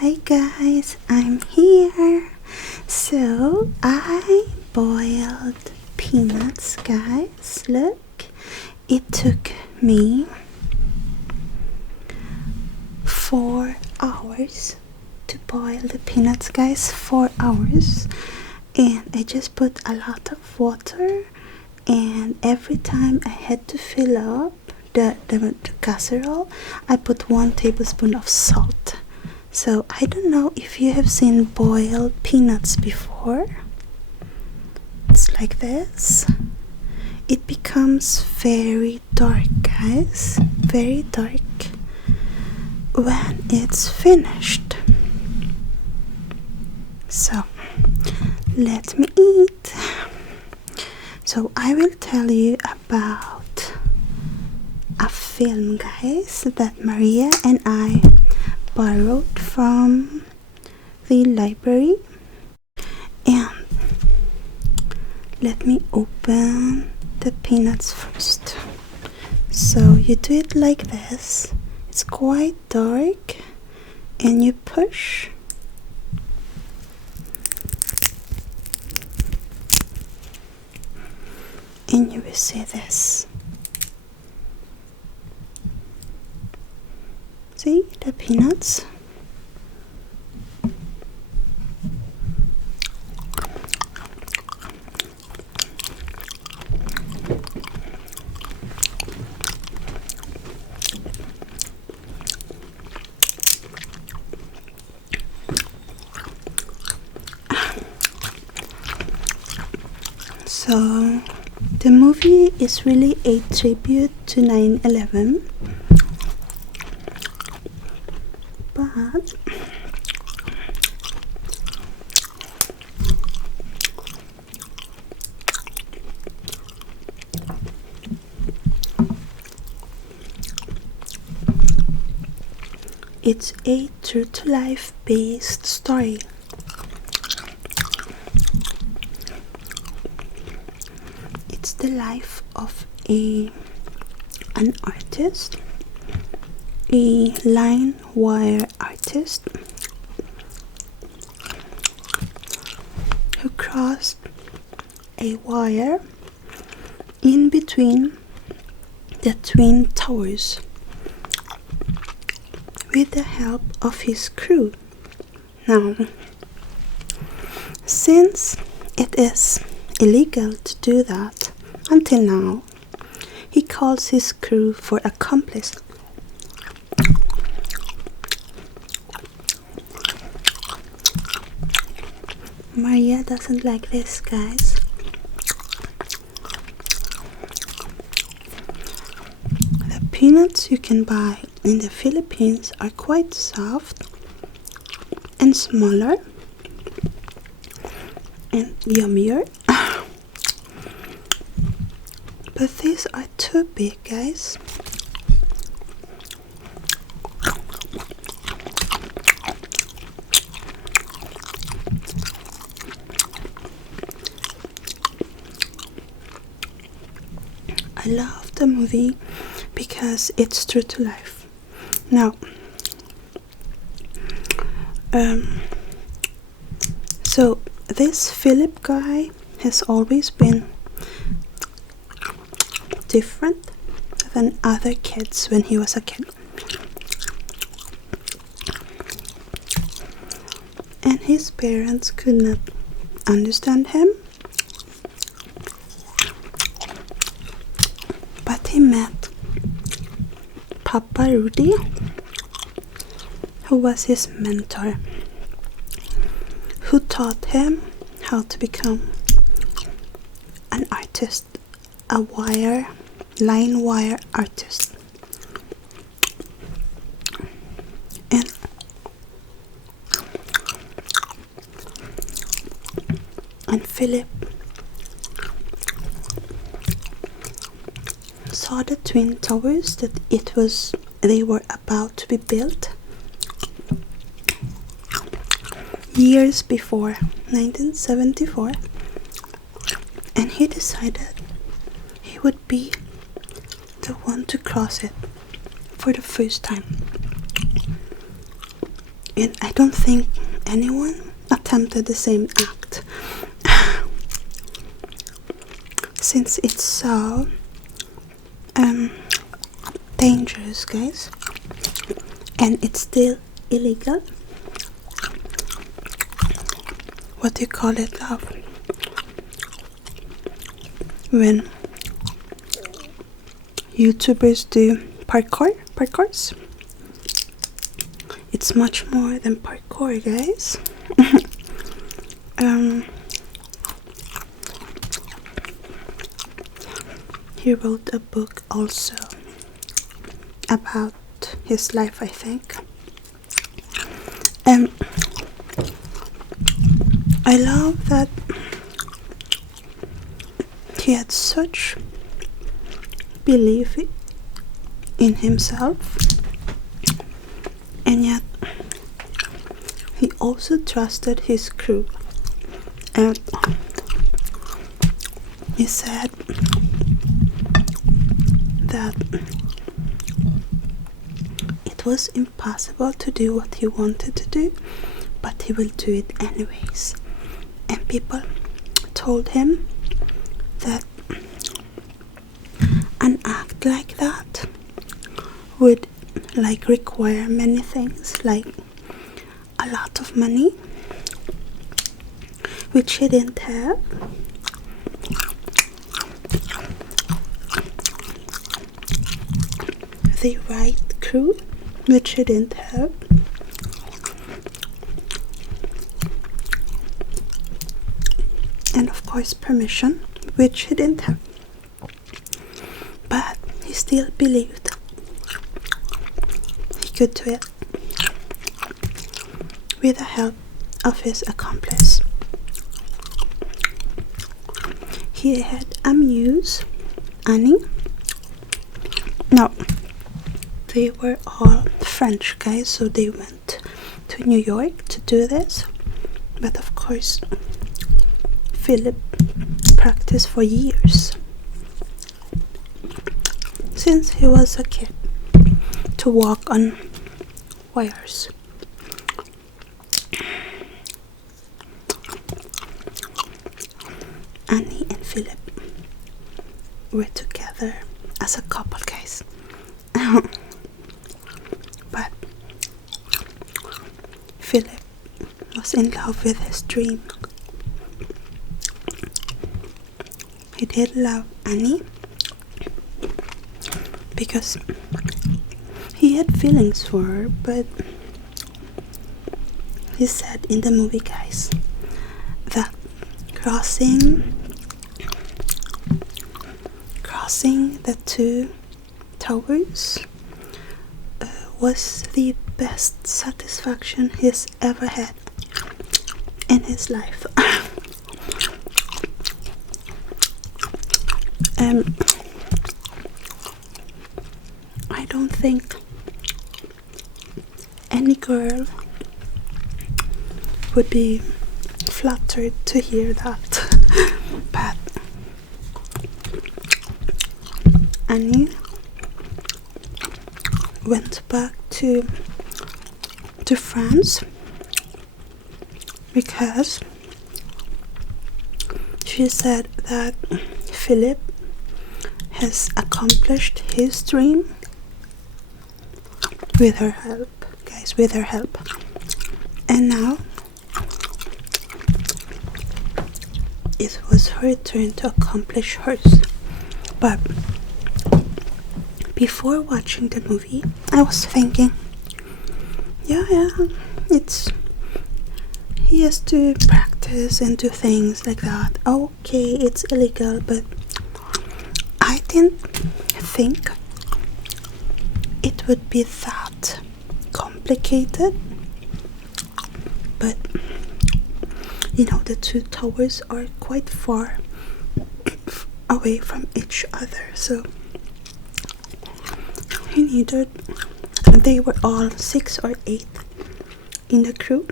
Hi guys, I'm here. So I boiled peanuts, guys. Look, it took me 4 hours to boil the peanuts, guys. 4 hours. And I just put a lot of water, and every time I had to fill up the casserole, I put 1 tablespoon of salt. So I don't know if you have seen boiled peanuts before. It's like this. It becomes very dark, guys. Very dark when it's finished. So let me eat. So I will tell you about a film, guys, that Maria and I borrowed from the library. And let me open the peanuts first. So you do it like this. It's quite dark, and you push. And you will see this. See the peanuts? So the movie is really a tribute to 9/11, but it's a true-to-life based story. It's the life of an artist, a line wire artist, who crossed a wire in between the twin towers with the help of his crew. Now, since it is illegal to do that until now, he calls his crew for accomplice. Maria doesn't like this, guys. The peanuts you can buy in the Philippines are quite soft and smaller and yummier. But these are too big, guys. I love the movie because it's true to life. Now, so this Philip guy has always been different than other kids when he was a kid. And his parents could not understand him. But he met Papa Rudy, who was his mentor, who taught him how to become an artist, a line wire artist. And Philip saw the twin towers that they were about to be built years before, 1974, and he decided he would be the one to cross it for the first time. And I don't think anyone attempted the same act. Since it's so dangerous, guys, and it's still illegal. What do you call it, love? When YouTubers do parkours. It's much more than parkour, guys. He wrote a book also about his life, I think. I love that he had such belief in himself, and yet he also trusted his crew. And he said that it was impossible to do what he wanted to do, but he will do it anyways. And people told him that an act like that would require many things, like a lot of money, which he didn't have. The right crew, which he didn't have. And of course permission, which he didn't have. But he still believed he could do it with the help of his accomplice. He had a muse, Annie. No, they were all French guys, so they went to New York to do this. But of course, Philip practiced for years, since he was a kid, to walk on wires. Annie and Philip were together as a couple, guys. But Philip was in love with his dream. He did love Annie because he had feelings for her, but he said in the movie, guys, that crossing the two towers was the best satisfaction he's ever had in his life. I don't think any girl would be flattered to hear that. But Annie went back to France because she said that Philip has accomplished his dream with her help, guys, with her help. And now it was her turn to accomplish hers. But before watching the movie, I was thinking, he has to practice and do things like that. Okay, it's illegal, but I didn't think it would be that complicated. But the two towers are quite far away from each other, so they were all 6 or 8 in the crew.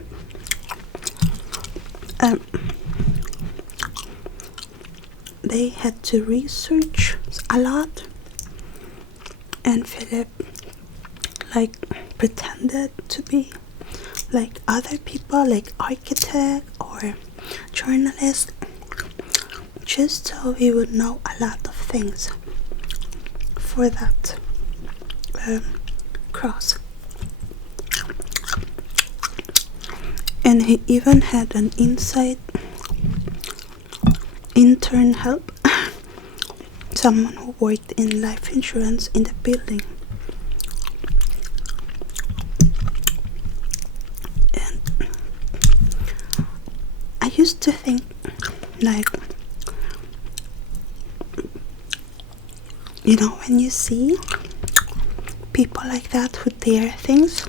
They had to research a lot, and Philip pretended to be like other people, like architect or journalist, just so he would know a lot of things for that cross. And he even had an inside intern help, someone who worked in life insurance in the building. And I used to think, like, you know, when you see people like that who dare things,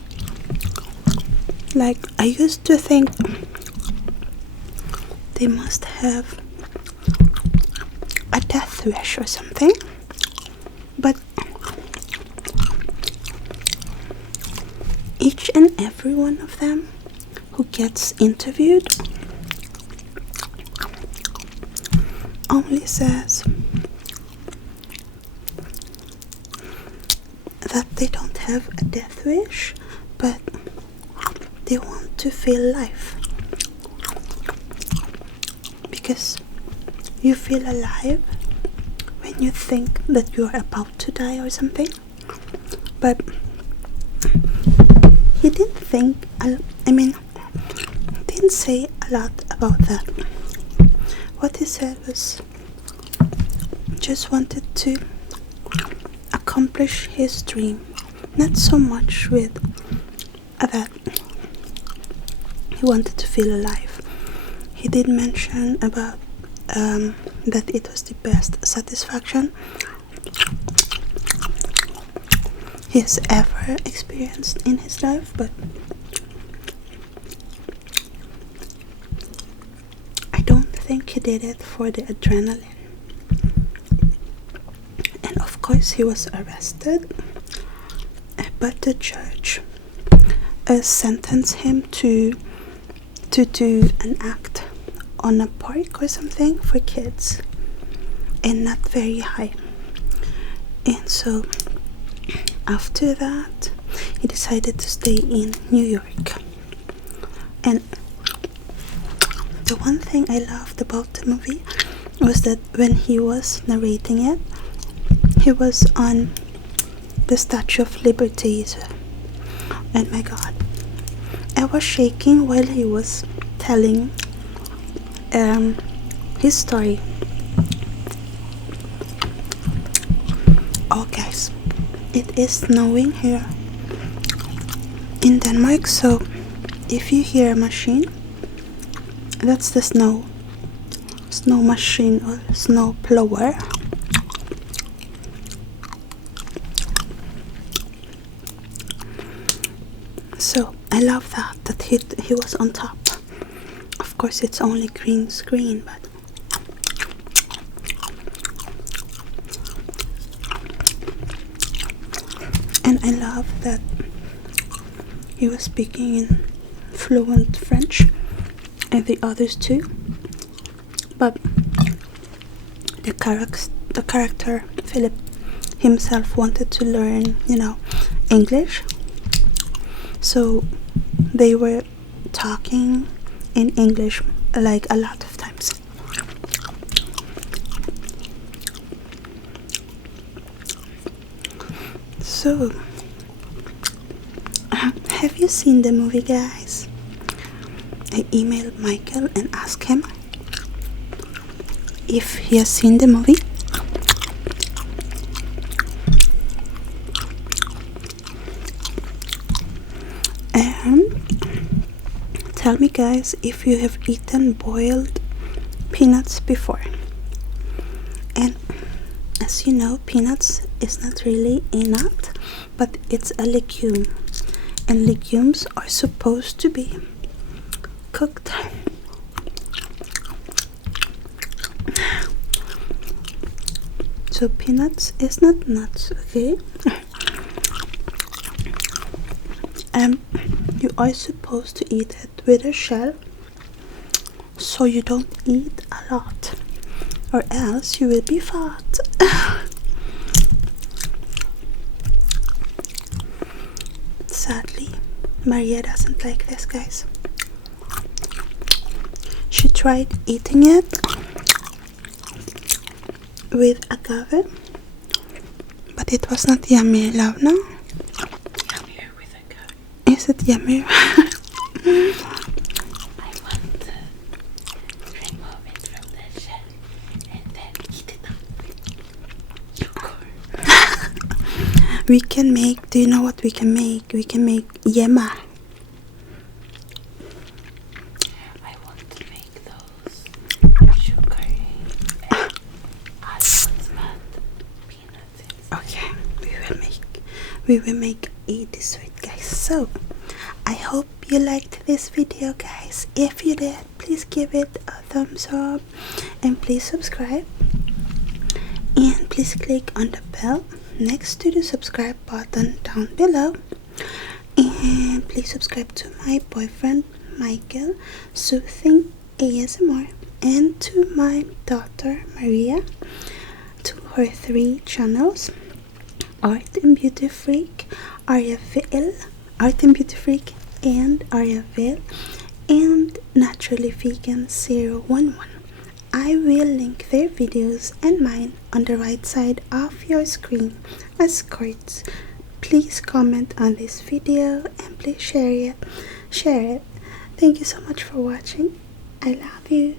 like, I used to think they must have a death wish or something. But each and every one of them who gets interviewed only says that they don't have a death wish, but they want to feel life. Because you feel alive when you think that you are about to die or something. But he didn't think, didn't say a lot about that. What he said was just wanted to accomplish his dream, not so much with that he wanted to feel alive. He did mention about that it was the best satisfaction he has ever experienced in his life, but I don't think he did it for the adrenaline. And of course he was arrested, but the judge sentenced him to do an act on a park or something for kids, and not very high. And so after that he decided to stay in New York. And the one thing I loved about the movie was that when he was narrating it, he was on the Statue of Liberty, and my God, I was shaking while he was telling his story. Oh guys, it is snowing here in Denmark, so if you hear a machine, that's the snow machine or snow blower. So I love that he was on top. Of course it's only green screen, but and I love that he was speaking in fluent French, and the others too. But the character Philip himself wanted to learn, English. So they were talking in English like a lot of times. So, have you seen the movie, guys? I emailed Michael and asked him if he has seen the movie. And tell me, guys, if you have eaten boiled peanuts before. And as you know, peanuts is not really a nut, but it's a legume, and legumes are supposed to be cooked. So peanuts is not nuts, okay? You are supposed to eat it with a shell, so you don't eat a lot, or else you will be fat. Sadly, Maria doesn't like this, guys. She tried eating it with agave, but it was not yummy, love, no? Yummier with agave. Is it yummy? I want to remove it from the shell and then eat it up with sugar. We can make, do you know what we can make? We can make yema. I want to make those sugary almonds but peanuts inside. Okay, we will make a dessert, guys. So I hope you liked this video, guys. If you did, please give it a thumbs up and please subscribe, and please click on the bell next to the subscribe button down below, and please subscribe to my boyfriend Michael Soothing ASMR, and to my daughter Maria, to her 3 channels, Art and Beauty Freak, Ariaville, Art and Beauty Freak and Ariaville, and Naturally Vegan 011. I will link their videos and mine on the right side of your screen as cards. Please comment on this video and please share it. Thank you so much for watching. I love you.